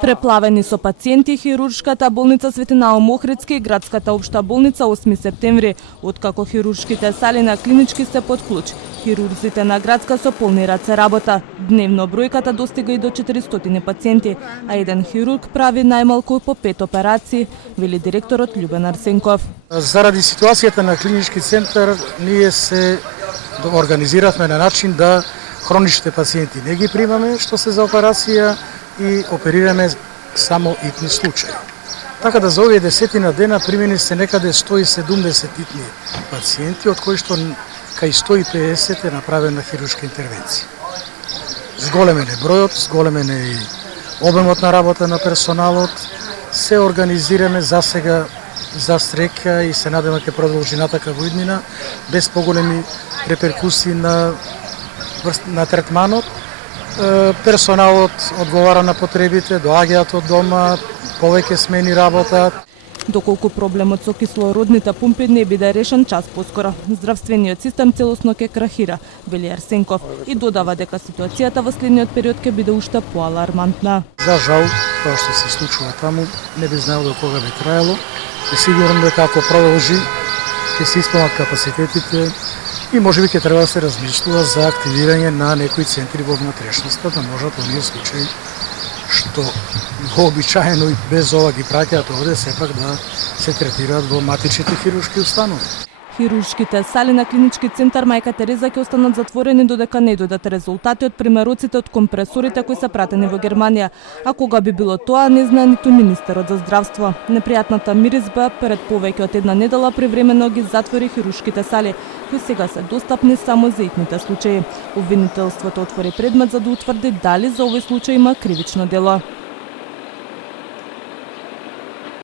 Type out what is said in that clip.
Преплавени со пациенти хируршката болница Свети Наум Охридски и градската општа болница 8 септември, откако хируршките сали на клинички се под клуч. Хирурзите на градска со полни раце работа. Дневно бројката достига и до 400 пациенти, а еден хирург прави најмалку по 5 операции, вели директорот Љубен Арсенков. Заради ситуацијата на клинички центар, ние се организиравме на начин да хроничните пациенти не ги примаме, што се за операција, и оперираме само итни случаи. Така да за овие 10 дена примени се некаде 170 итни пациенти, од кои што кај 150 е направена хируршка интервенција. Зголемен е бројот, зголемен е и обемот на работа на персоналот. Се организираме за сега, за среќа, и се надеваме ќе продолжи натака во иднина, без поголеми реперкусии на третманот. Персоналот одговара на потребите, доаѓаат од дома, повеќе смени работат. Доколку проблемот со кислородните пумпи не биде решен час поскоро, здравствениот систем целосно ќе крахира, вели Арсенков, и додава дека ситуацијата во следниот период ќе биде уште поалармантна. За жал, тоа што се случува таму, не би знаел до кога би траело, и сигурно дека ако продолжи, ќе се исполнат капацитетите и можеби ќе треба да се размислува за активирање на некои центри во внатрешноста, да можат оние случаи што вообичаено и без ова ги праќаат овде, сепак да се третираат во матичните хируршки установи. Хируршките сали на клинички центар Мајка Тереза ќе останат затворени додека не дојдат резултати од примероците од компресорите кои се пратени во Германија, а кога би било тоа не знае ниту министерот за здравство. Непријатната миризба пред повеќе од една недела привремено ги затвори хируршките сали, кои сега се достапни само за итните случаи. Обвинителството отвори предмет за да утврди дали за овој случај има кривично дело.